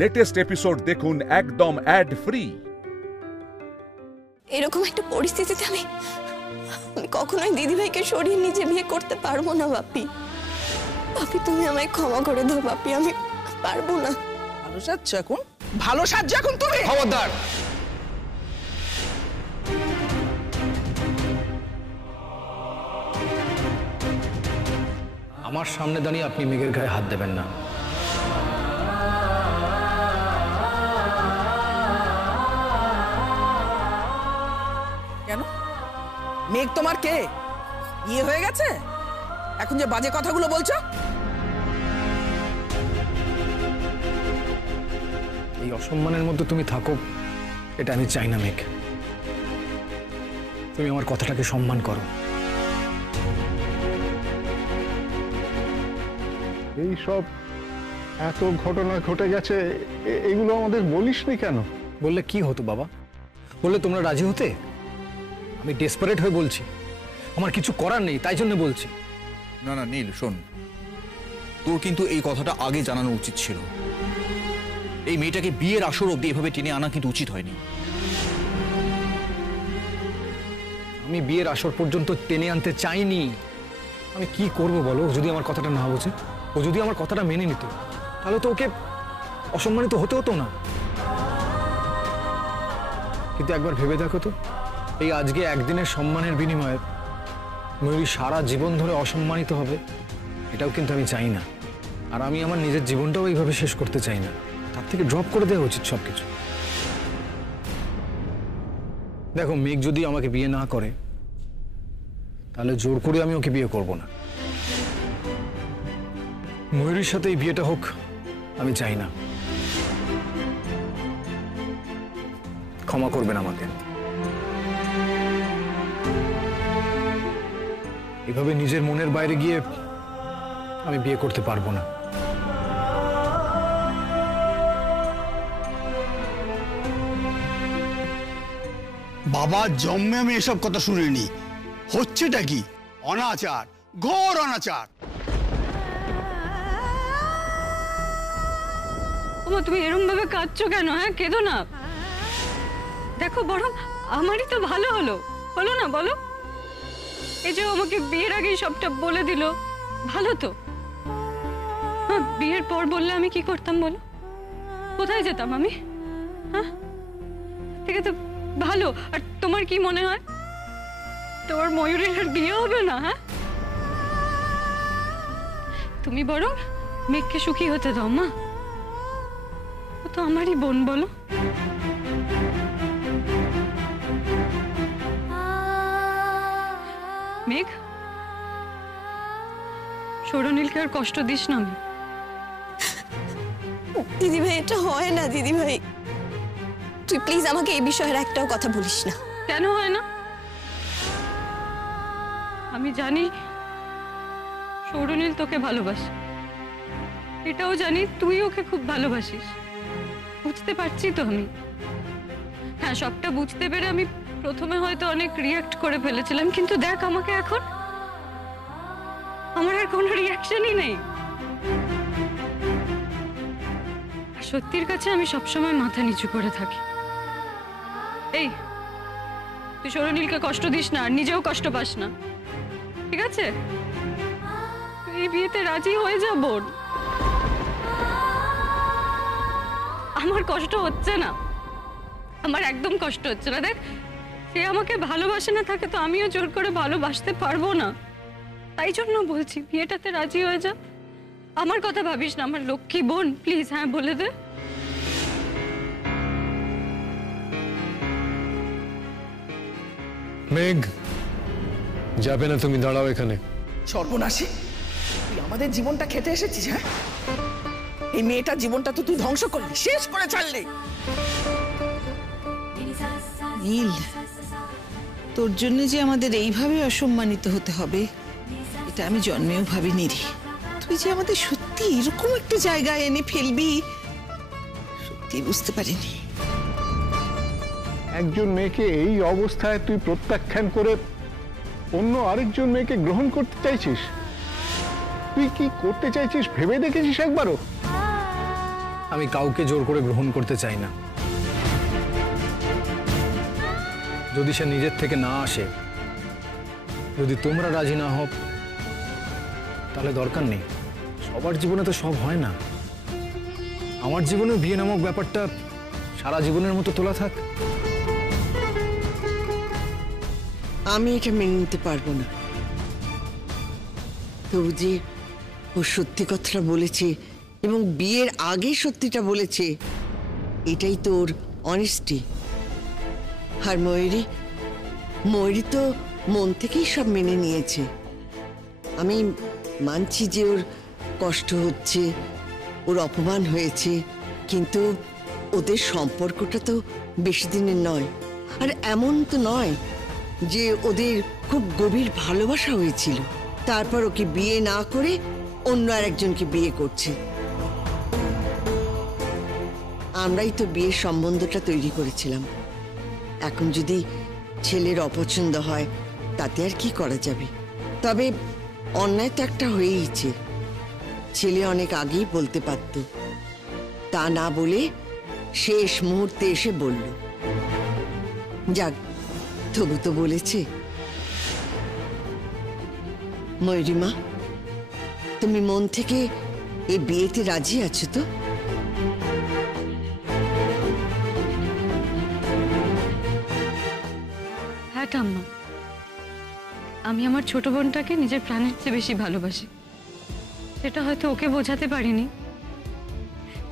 Latest episode দেখুন একদম add free. এরকম একটা পরিস্থিতিতে আমি কখনোই দিদিভাইকে সরিয়ে নিজে বিয়ে করতে পারবো না বাপি। বাপি তুমি আমায় ক্ষমা করে দাও বাপি, আমি পারবো না। ভালো সাজছ এখন, ভালো সাজছ এখন তুমি। খবরদার! আমার সামনে দাঁড়িয়ে আপনি মেঘের গায়ে হাত দেবেন না। কেন? মেঘ তোমার কে? বিয়ে হয়ে গেছে? এখন যে বাজে কথাগুলো বলছো? এই অসম্মানের মধ্যে তুমি থাকো, এটা আমি চাই না মেঘ। তুমি আমার কথাটাকে সম্মান করো। এই সব এত ঘটনা ঘটে গেছে, এগুলো আমাদের বলিসনি কেন? বললে কি হতো বাবা? বললে তোমরা রাজি হতে? আমি ডেসপারেট হয়ে বলছি, আমার কিছু করার নেই তাই জন্য বলছি। না না নীল, শোন, তোর কিন্তু এই কথাটা আগে জানানো উচিত ছিল। এই মেয়েটাকে বিয়ের আসর অব্দি এভাবে টেনে আনা কিন্তু উচিত হয়নি। আমি বিয়ের আসর পর্যন্ত টেনে আনতে চাইনি। আমি কি করব বলো? যদি আমার কথাটা না বোঝে, ও যদি আমার কথাটা মেনে নিত, তাহলে তো ওকে অসম্মানিত হতে হতো না। কিন্তু একবার ভেবে দেখো তো, এই আজকে একদিনের সম্মানের বিনিময়ে ময়ূরী সারা জীবন ধরে অসম্মানিত হবে, এটাও কিন্তু আমি চাই না। আর আমি আমার নিজের জীবনটাও এইভাবে শেষ করতে চাই না। তার থেকে ড্রপ করে দেওয়া উচিত সবকিছু। দেখো, মেঘ যদি আমাকে বিয়ে না করে, তাহলে জোর করে আমি ওকে বিয়ে করব না। ময়ূরীর সাথে এই বিয়েটা হোক আমি চাই না। ক্ষমা করবেন আমাকে। এভাবে নিজের মনের বাইরে গিয়ে আমি বিয়ে করতে পারবো না। বাবা জন্মে আমি এসব কথা শুনিনি। হচ্ছেটা কি? অনাচার, ঘোর অনাচার। ওমা, তুমি এরকম ভাবে কাঁদছো কেন? হ্যাঁ, কেঁদো না। দেখো, বরং আমারই তো ভালো হলো, হলো না বলো? এই যে আমাকে বিয়ের আগেই সবটা বলে দিল, ভালো তো। হ্যাঁ, বিয়ের পর বললে আমি কি করতাম বলো? কোথায় যেতাম আমি? হ্যাঁ, ঠিক আছে, ভালো। আর তোমার কি মনে হয় তোমার ময়ূরের আর বিয়ে হবে না? হ্যাঁ, তুমি বরং মেঘকে সুখী হতে দাও মা। ও তো আমারই বোন, বলো? মেঘ, সৌরনীলকে আর কষ্ট দিস না। আমি দিদিভাই, এটা হয় না দিদিভাই। তুই প্লিজ আমাকে এই বিষয়ের একটাও কথা বলিস না। কেন হয় না? আমি জানি সৌরনীল তোকে ভালোবাসে, এটাও জানি তুই ওকে খুব ভালোবাসিস। বুঝতে পারছি তো আমি। হ্যাঁ, সবটা বুঝতে পেরে আমি প্রথমে হয়তো অনেক রিয়াক্ট করে ফেলেছিলাম, কিন্তু দেখ আমাকে এখন, আমার আর কোনো রিয়াকশনই নেই। সত্যির কাছে আমি সবসময় মাথা নিচু করে থাকি। এই, তুই সৌরনীলকে কষ্ট দিস না আর নিজেও কষ্ট পাস না, ঠিক আছে? এই বিয়েতে রাজি হয়ে যা বোন। আমার কষ্ট হচ্ছে না, আমার একদম কষ্ট হচ্ছে না। দেখ, সে আমাকে ভালোবাসে না থাকে তো আমিও জোর করে ভালোবাসতে পারবো না। তাই জন্য বলছি, বিয়েটাতে রাজি হয়ে যা। আমার কথা ভাবিস না, আমার লক্ষ্মী বোন, প্লিজ। হ্যাঁ, বলে দে। মেঘ, যাবে না তুমি? দাঁড়াও এখানে। সর্বনাশী, তুই আমাদের জীবনটা খেতে এসেছিস। হ্যাঁ, এই মেয়েটার জীবনটা তো তুই ধ্বংস করলি, শেষ করে ছাড়লি। নীল, তোর জন্য যে আমাদের এইভাবে অসম্মানিত হতে হবে, এটা আমি জন্মেও ভাবিনি রে। তুই যে আমাদের সত্যি এরকম একটা জায়গায় এনে ফেলবি, সত্যি বুঝতে পারিনি। একজন মেয়েকে এই অবস্থায় তুই প্রত্যাখ্যান করে অন্য আরেকজন মেয়েকে গ্রহণ করতে চাইছিস? তুই কি করতে চাইছিস ভেবে দেখেছিস একবারও? আমি কাউকে জোর করে গ্রহণ করতে চাই না। যদি সে নিজের থেকে না আসে, যদি তোমরা রাজি না হও, তাহলে দরকার নেই। সবার জীবনে তো সব হয় না। আমার জীবনে বিয়ে নামক ব্যাপারটা সারা জীবনের মতো তোলা থাক। আমি এটা মেনে নিতে পারবো না। তবু যে ও সত্যি কথাটা বলেছে এবং বিয়ের আগে সত্যিটা বলেছে, এটাই তোর অনেস্টি। আর ময়ূরী তো মন থেকেই সব মেনে নিয়েছে। আমি মানছি যে ওর কষ্ট হচ্ছে, ওর অপমান হয়েছে, কিন্তু ওদের সম্পর্কটা তো বেশি দিনের নয়। আর এমন তো নয় যে ওদের খুব গভীর ভালোবাসা হয়েছিল, তারপর ওকে বিয়ে না করে অন্য আরেকজনকে বিয়ে করছে। আমরাই তো বিয়ের সম্বন্ধটা তৈরি করেছিলাম। এখন যদি ছেলের অপছন্দ হয়, তাতে আর কি করা যাবে? তবে অন্যায় তো একটা হয়েইছে। ছেলে অনেক আগেই বলতে পারত, তা না বলে শেষ মুহূর্তে এসে বলল। যাক, তবু তো বলেছে। ময়ূরীমা, তুমি মন থেকে এই বিয়েতে রাজি আছো তো? হ্যাঁ ঠাম্মা, আমি আমার ছোট বোনটাকে নিজের প্রাণের চেয়ে বেশি ভালোবাসি। সেটা হয়তো ওকে বোঝাতে পারিনি।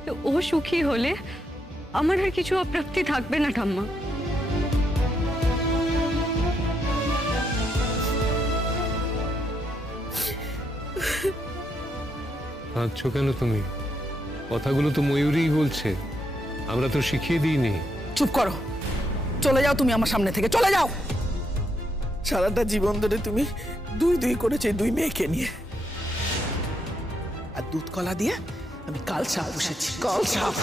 তো ও সুখী হলে আমার আর কিছু অপ্রাপ্তি থাকবে না ঠাম্মা। কাঁদছো কেন তুমি? কথাগুলো তো ময়ূরীই বলছে, আমরা তো শিখিয়ে দিইনি। চুপ করো, চলে যাও তুমি আমার সামনে থেকে, চলে যাও। সারাটা জীবন ধরে তুমি দুই করেছে দুই মেয়েকে নিয়ে, আর দুধ কলা দিয়ে আমি কাল সাপ বসেছি। কাল সাপ।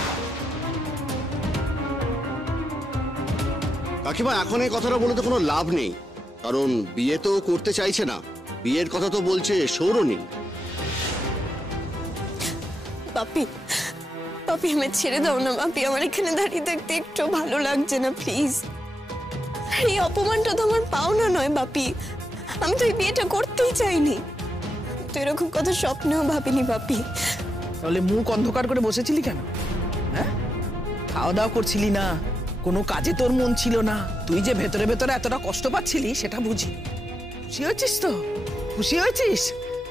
কাকিমা, এখন এই কথাটা বলে তো কোনো লাভ নেই, কারণ বিয়ে তো করতে চাইছে না। বিয়ের কথা তো বলছে সৌরনীল। বাপি, বাপি আমায় ছেড়ে দাও না বাপি। আমার এখানে দাঁড়িয়ে থাকতে একটু ভালো লাগছে না, প্লিজ। এই অপমানটা তো আমার পাওনা নয় বাপি। আমি তো এই বিয়েটা করতেই চাইনি। তো এরকম কথা স্বপ্নেও ভাবিনি বাপি। তাহলে মুখ অন্ধকার করে বসেছিলি কেন? হ্যাঁ, খাওয়া দাওয়া করছিলি না, কোনো কাজে তোর মন ছিল না। তুই যে ভেতরে ভেতরে এতটা কষ্ট পাচ্ছিলি সেটা বুঝি। খুশি হয়েছিস তো? খুশি হয়েছিস?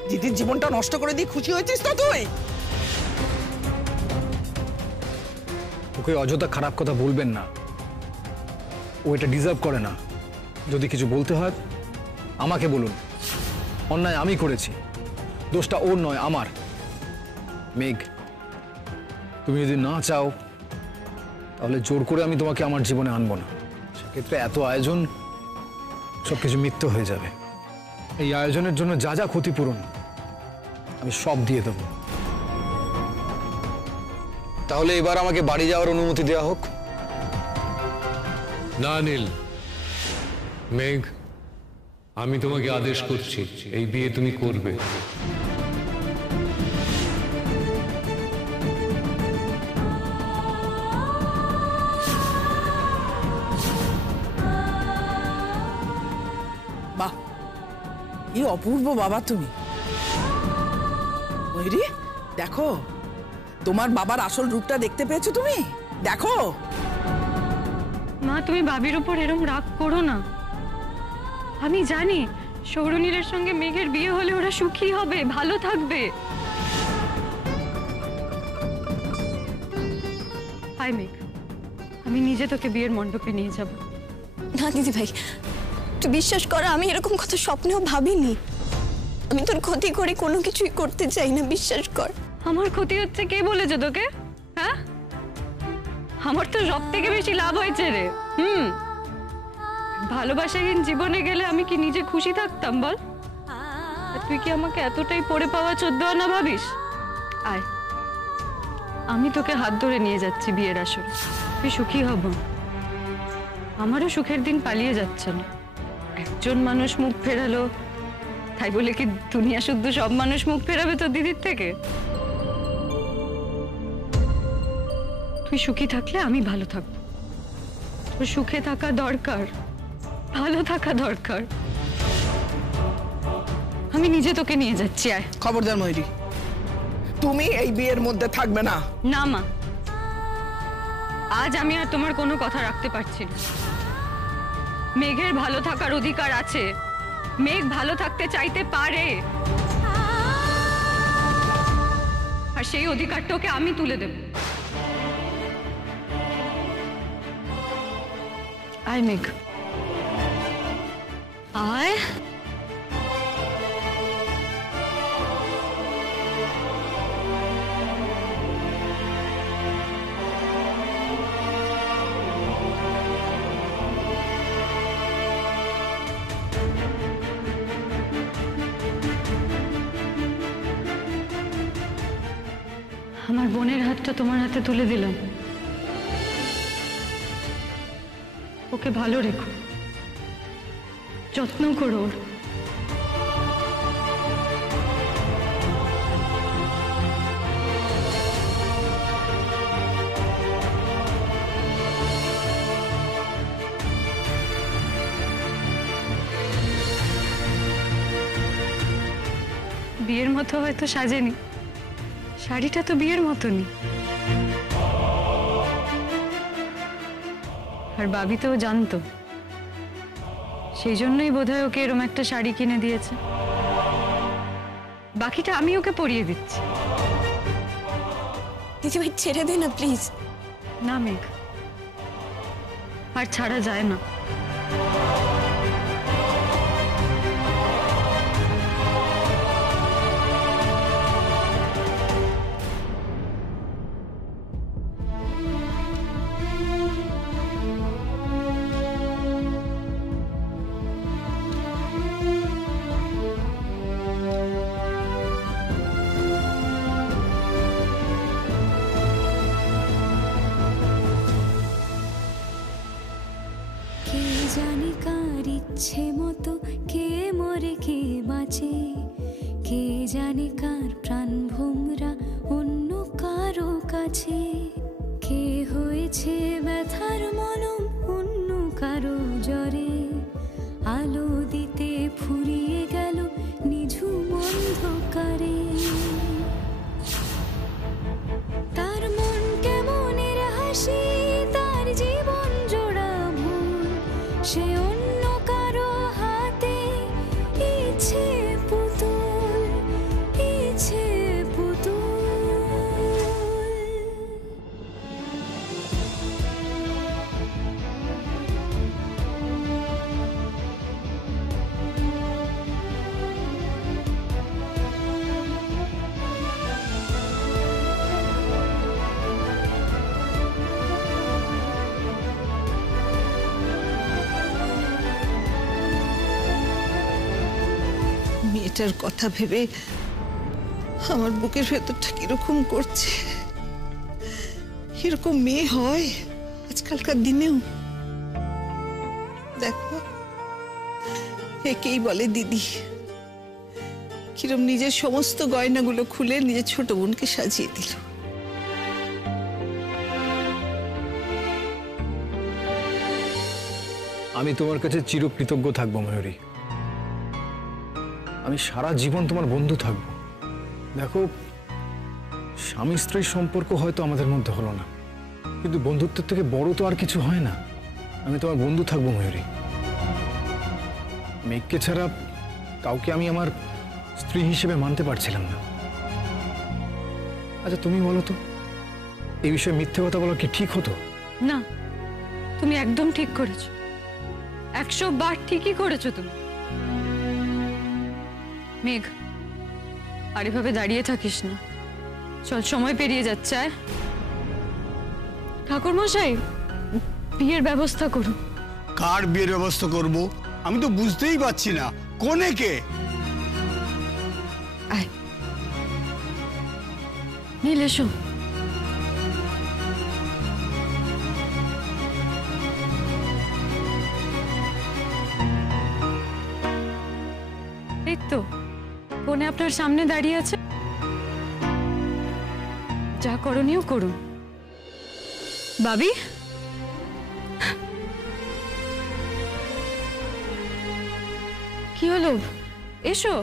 দিদির জীবনটা নষ্ট করে দিয়ে খুশি হয়েছিস তো তুই? ওকে অযথা খারাপ কথা বলবেন না। ও এটা ডিজার্ভ করে না। যদি কিছু বলতে হয় আমাকে বলুন। অন্যায় আমি করেছি, দোষটা ওর নয়, আমার। মেঘ, তুমি যদি না চাও তাহলে জোর করে আমি তোমাকে আমার জীবনে আনবো না। সেক্ষেত্রে এত আয়োজন সবকিছু মিথ্যে হয়ে যাবে। এই আয়োজনের জন্য যা যা ক্ষতিপূরণ আমি সব দিয়ে দেবো। তাহলে এবার আমাকে বাড়ি যাওয়ার অনুমতি দেওয়া হোক। না নীল, মেঘ, আমি তোমাকে আদেশ করছি, এই বিয়ে তুমি করবে। বাহ, কি অপূর্ব বাবা তুমি। ময়ূরী, দেখো তোমার বাবার আসল রূপটা দেখতে পেয়েছো তুমি? দেখো। মা, তুমি ভাবির উপর এরকম রাগ করো না। আমি জানি সৌরনীলের সঙ্গে মেঘের বিয়ে হলে ওরা সুখী হবে, ভালো থাকবে। হাই মেঘ, আমি নিজে তোকে বিয়ের মণ্ডপে নিয়ে যাব। না দিদি ভাই, তুই বিশ্বাস কর, আমি এরকম কথা স্বপ্নেও ভাবিনি। আমি তোর ক্ষতি করে কোনো কিছুই করতে চাই না, বিশ্বাস কর। আমার ক্ষতি হচ্ছে কে বলেছে তোকে? হ্যাঁ, আমার তো সব থেকে বেশি লাভ হয়েছে রে। ভালোবাসাহীন জীবনে গেলে আমি কি নিজে খুশি থাকতাম বল? আর তুই কি আমাকে এতটাই পড়ে পাওয়া 14 আনা ভাবিস? আয়, আমি তোকে হাত ধরে নিয়ে যাচ্ছি বিয়ের আসরে। তুই সুখী হব। আমারও সুখের দিন পালিয়ে যাচ্ছে না। একজন মানুষ মুখ ফেরালো, তাই বলে কি দুনিয়া শুদ্ধ সব মানুষ মুখ ফেরাবে তোর দিদির থেকে? তুই সুখী থাকলে আমি ভালো থাকবো। তোর সুখে থাকা দরকার, ভালো থাকা দরকার। আমি নিজে তোকে নিয়ে যাচ্ছি, আয়। খবরদার ময়ূরী, তুমি এই বিয়ের মধ্যে থাকবে না। না মা, আজ আমি আর তোমার কোনো কথা রাখতে পারছি না। মেঘের ভালো থাকার অধিকার আছে, মেঘ ভালো থাকতে চাইতে পারে, আর সেই অধিকারটাকে আমি তুলে দেব। আয় মেঘ, আয়। আমার বোনের হাতটা তোমার হাতে তুলে দিলাম, ওকে ভালো রেখো, যত্ন করো ওর। বিয়ের মতো হয়তো সাজেনি, শাড়িটা তো বিয়ের মতনই। আর বাবি তো জানতো, সেই জন্যই বোধহয় ওকে এরকম একটা শাড়ি কিনে দিয়েছে। বাকিটা আমি ওকে পরিয়ে দিচ্ছি। দিদিভাই ছেড়ে দে না প্লিজ। না মেঘ, আর ছাড়া যায় না। জানি কার ইচ্ছে মতো কে মরে কে বাঁচে, কে জানে কার প্রাণ ভোমরা অন্য কারো কাছে, কে হয়েছে ব্যথার মলম অন্য কারো জ্বরে, আলো দিতে ফুরিয়ে গেল নিঝুম অন্ধকারে। তার মন কেমনের হাসি, তার জীবন জোড়া ভুল, সে অন্য কারো হাতে ইচ্ছে পুতুল, ইচ্ছে পুতুল। মেয়েটার কথা ভেবে আমার বুকের ভেতরটা কিরকম করছে। এরকম মেয়ে হয় আজকালকার দিনেও? দেখো, একেই বলে দিদি। কিরম নিজের সমস্ত গয়নাগুলো খুলে নিজের ছোট বোনকে সাজিয়ে দিল। আমি তোমার কাছে চিরকৃতজ্ঞ থাকবো ময়ূরী। আমি সারা জীবন তোমার বন্ধু থাকব। দেখো, স্বামী স্ত্রীর সম্পর্ক হয়তো আমাদের মধ্যে হলো না, কিন্তু বন্ধুত্বের থেকে বড় তো আর কিছু হয় না। আমি তোমার বন্ধু থাকবো ময়ূরী। মেঘকে ছাড়া কাউকে আমি আমার স্ত্রী হিসেবে মানতে পারছিলাম না। আচ্ছা তুমি বলো তো, এই বিষয়ে মিথ্যে কথা বলা কি ঠিক হতো? না, তুমি একদম ঠিক করেছো, 100 বার ঠিকই করেছো তুমি। মেঘ, আর এভাবে দাঁড়িয়ে থাকিস না, চল, সময় পেরিয়ে যাচ্ছে। ঠাকুর মশাই, বিয়ের ব্যবস্থা করুন। কার বিয়ের ব্যবস্থা করব আমি তো বুঝতেই পারছি না। কোনে কে? আয় নীল, এসো। এই তো কোনে আপনার সামনে দাঁড়িয়ে আছে, যা করণীয় করুন। ভাবি, কি হলো? এসো,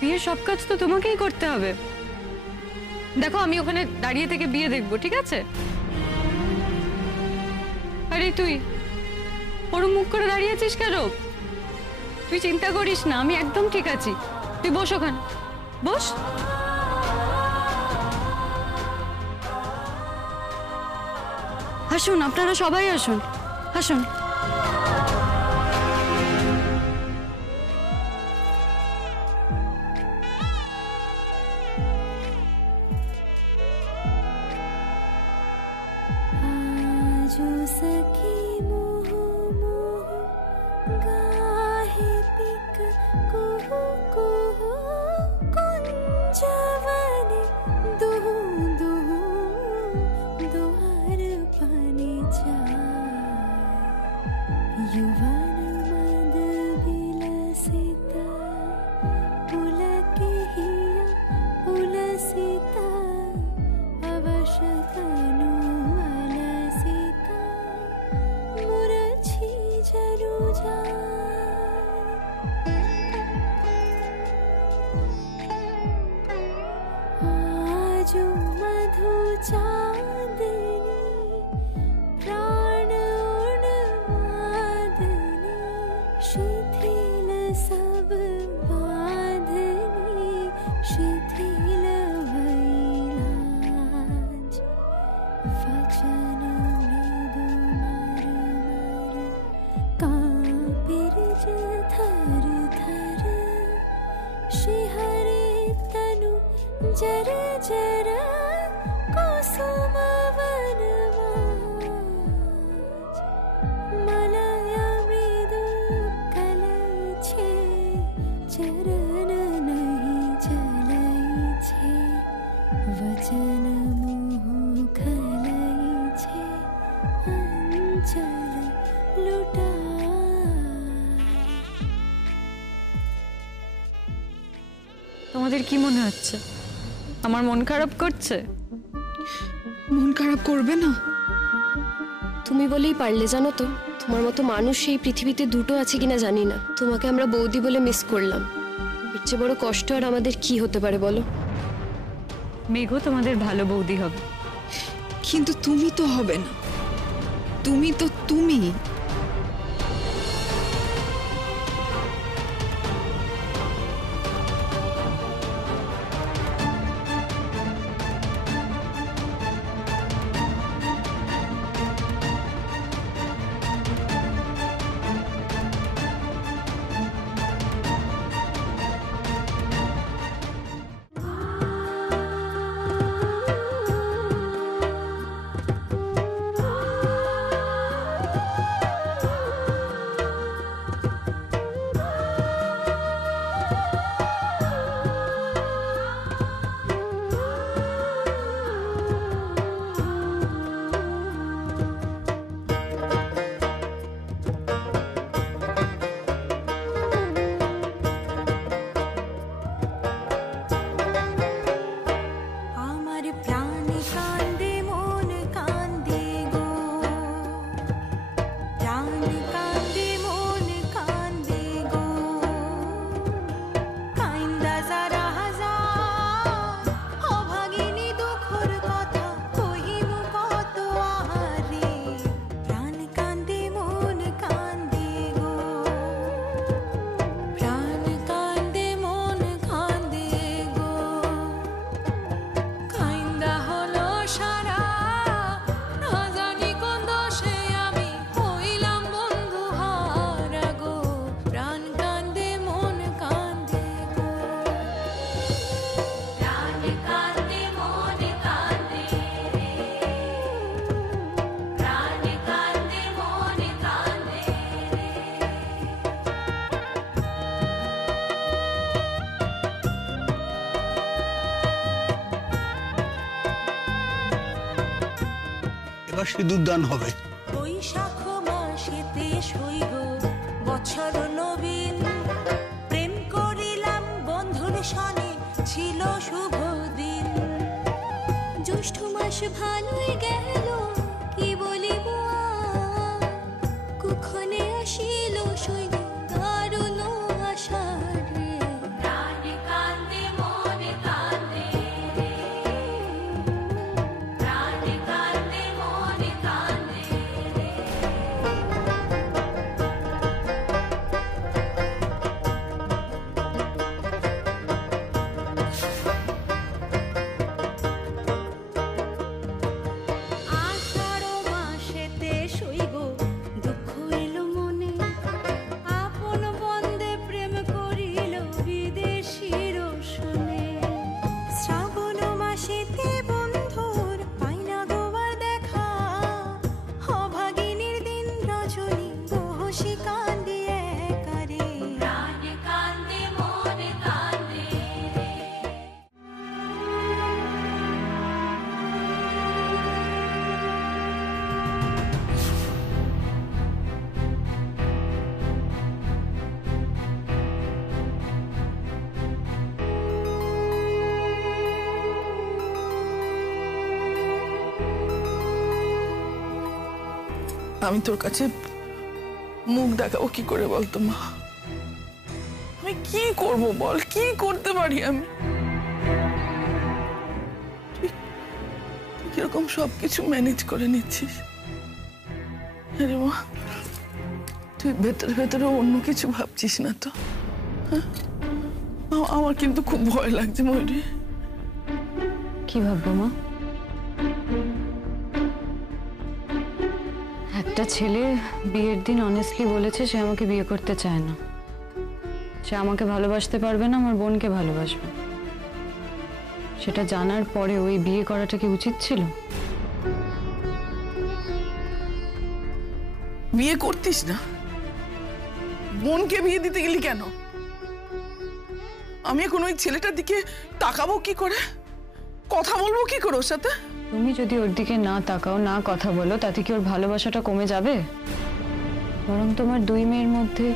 বিয়ের সব কাজ তো তোমাকেই করতে হবে। দেখো আমি ওখানে দাঁড়িয়ে থেকে বিয়ে দেখবো, ঠিক আছে? আরে তুই ওরম মুখ করে দাঁড়িয়ে আছিস কেন? তুই চিন্তা করিস না, আমি একদম ঠিক আছি। তুই বস ওখানে, বস। আসুন, আপনারা সবাই আসুন, আসুন। जो सखी मोह मोह गाहे पिक कुहु कुहु कुंजवने दुहु दुहु दुआर पानी जाए युवन मद विलसिता पुलके हिया उलसिता अवशतनु आजो मधु चांदनी प्राण उन्मादनी शिथिल सब बांधनी शिथिल भैलाज वचन मृदु मर कांपिरज थर थर शिहरे तनु जर जर कुसुम वनमाज मलय मृदु कलई छे चरण नहीं चलई छे वचन मोह खलई छे अंचल लुटा। তোমাদের কি মনে হচ্ছে আমার মন খারাপ করছে? মন খারাপ করবে না, তুমি বলেই পারলে। জানো তো, তোমার মতো মানুষ এই পৃথিবীতে দুটো আছে কিনা জানি না। তোমাকে আমরা বৌদি বলে মিস করলাম। এর চেয়ে বড় কষ্ট আর আমাদের কি হতে পারে বলো? মেঘও তোমাদের ভালো বৌদি হবে। কিন্তু তুমি তো হবে না, তুমি তো তুমি। এবার সিঁদুর দান হবে। বৈশাখ মাসেতে সইব বছর নবীন প্রেম করিলাম বন্ধুর সনে ছিল শুভ দিন জ্যৈষ্ঠ মাস ভালোই গেল কি আমি তোর কাছে মুখ দেখাবো কি করে বলতো মা? আমি কি করব বল, কি করতে পারি আমি? তুই কিরকম সবকিছু ম্যানেজ করে নিচ্ছিস? আরে মা, তুই ভেতরে ভেতরে অন্য কিছু ভাবছিস না তো? হ্যাঁ, আমার কিন্তু খুব ভয় লাগছে ময়ূরী। কি ভাববো মা? একটা ছেলে বিয়ের দিন অনেস্টলি বলেছে সে আমাকে বিয়ে করতে চায় না, সে আমাকে ভালোবাসতে পারবে না, আমার বোনকে ভালোবাসবে। সেটা জানার পরে ওই বিয়ে করাটা কি উচিত ছিল? বিয়ে করতিস না? বোনকে বিয়ে দিতে গেলি কেন? আমি এখন ওই ছেলেটার দিকে তাকাবো কি করে, কথা বলবো কি করে ওর সাথে? তুমি যদি ওর দিকে না তাকাও, না কথা বলো, তাতে কি ওর ভালোবাসাটা কমে যাবে? বরং তোমার দুই মেয়ের মধ্যে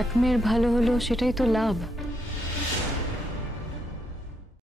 এক মেয়ের ভালো হলো, সেটাই তো লাভ।